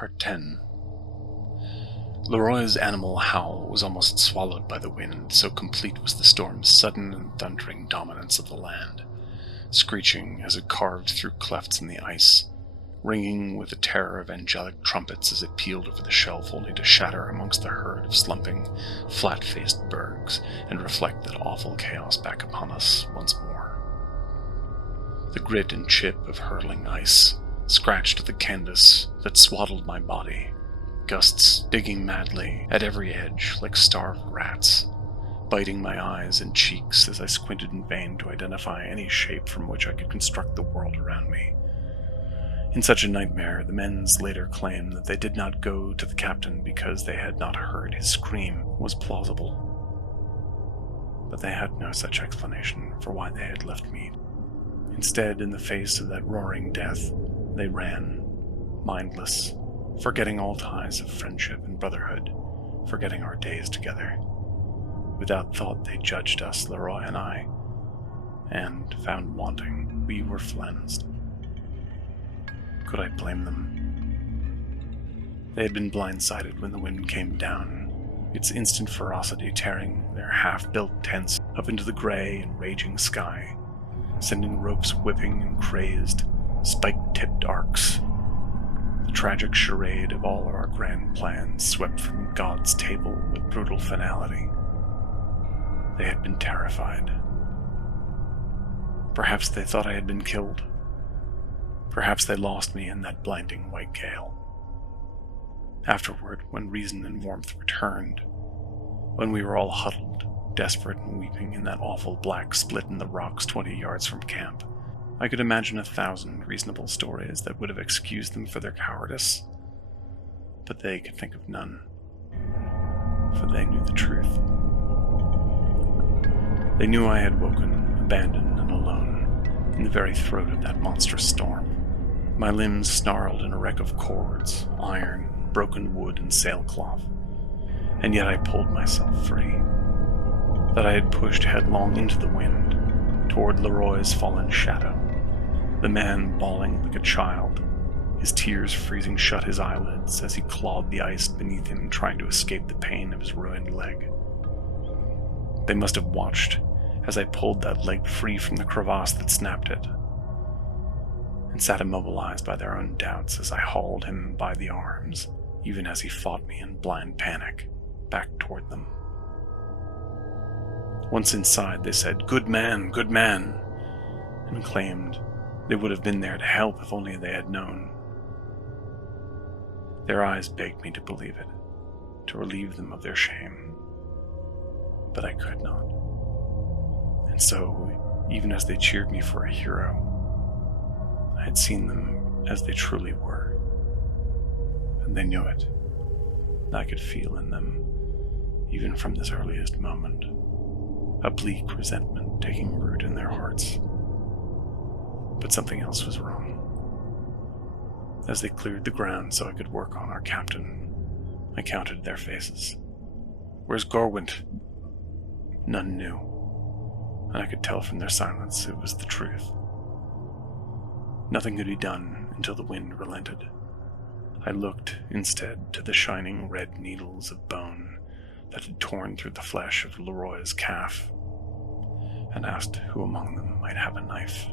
Part 10. Leroy's animal howl was almost swallowed by the wind, so complete was the storm's sudden and thundering dominance of the land, screeching as it carved through clefts in the ice, ringing with the terror of angelic trumpets as it pealed over the shelf, only to shatter amongst the herd of slumping, flat-faced bergs and reflect that awful chaos back upon us once more. The grit and chip of hurtling ice scratched at the canvas that swaddled my body, gusts digging madly at every edge like starved rats, biting my eyes and cheeks as I squinted in vain to identify any shape from which I could construct the world around me. In such a nightmare, the men's later claim that they did not go to the captain because they had not heard his scream was plausible. But they had no such explanation for why they had left me. Instead, in the face of that roaring death, they ran, mindless, forgetting all ties of friendship and brotherhood, forgetting our days together. Without thought, they judged us, Leroy and I, and, found wanting, we were flensed. Could I blame them? They had been blindsided when the wind came down, its instant ferocity tearing their half-built tents up into the gray and raging sky, sending ropes whipping and crazed, spike-tipped arcs. The tragic charade of all our grand plans swept from God's table with brutal finality. They had been terrified. Perhaps they thought I had been killed. Perhaps they lost me in that blinding white gale. Afterward, when reason and warmth returned, when we were all huddled, desperate and weeping in that awful black split in the rocks 20 yards from camp, I could imagine 1,000 reasonable stories that would have excused them for their cowardice. But they could think of none, for they knew the truth. They knew I had woken, abandoned and alone, in the very throat of that monstrous storm. My limbs snarled in a wreck of cords, iron, broken wood, and sailcloth, and yet I pulled myself free. That I had pushed headlong into the wind, toward Leroy's fallen shadow, the man bawling like a child, his tears freezing shut his eyelids as he clawed the ice beneath him, trying to escape the pain of his ruined leg. They must have watched as I pulled that leg free from the crevasse that snapped it, and sat immobilized by their own doubts as I hauled him by the arms, even as he fought me in blind panic, back toward them. Once inside, they said, good man," and claimed they would have been there to help if only they had known. Their eyes begged me to believe it, to relieve them of their shame, but I could not. And so, even as they cheered me for a hero, I had seen them as they truly were, and they knew it. And I could feel in them, even from this earliest moment, a bleak resentment taking root in their hearts. But something else was wrong. As they cleared the ground so I could work on our captain, I counted their faces. "Where's Gorwint?" None knew, and I could tell from their silence it was the truth. Nothing could be done until the wind relented. I looked, instead, to the shining red needles of bone that had torn through the flesh of Leroy's calf, and asked who among them might have a knife.